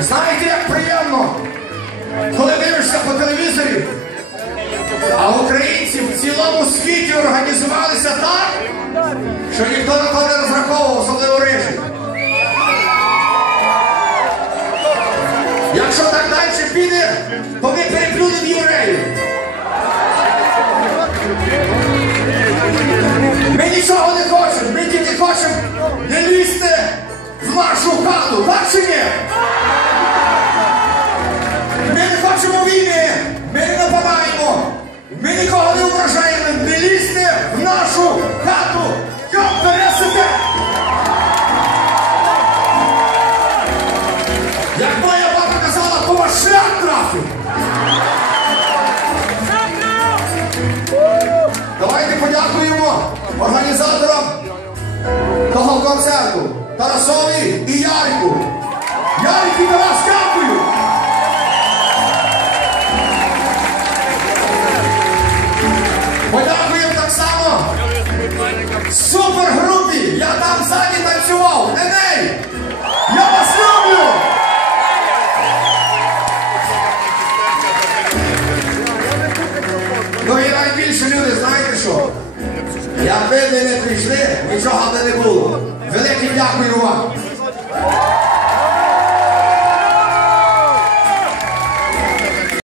Знаєте, як приємно, коли дивишся по телевізорі, а українці в цілому світі організувалися так, що ніхто на кого не розраховував, особливо рижі. Якщо так далі піде, то ми переплюнемо євреїв. Ми нічого не хочемо. Ми не нападаємо, ми нікого не вражаємо, не лізьте в нашу хату, як пересите! Як моя баба казала, то ваш шлях трафив. Давайте подякуємо організаторам того концерту Тарасові і Ярику. Ярик і Тарас, Якби ви не прийшли, нічого би не було. Велике дякую вам.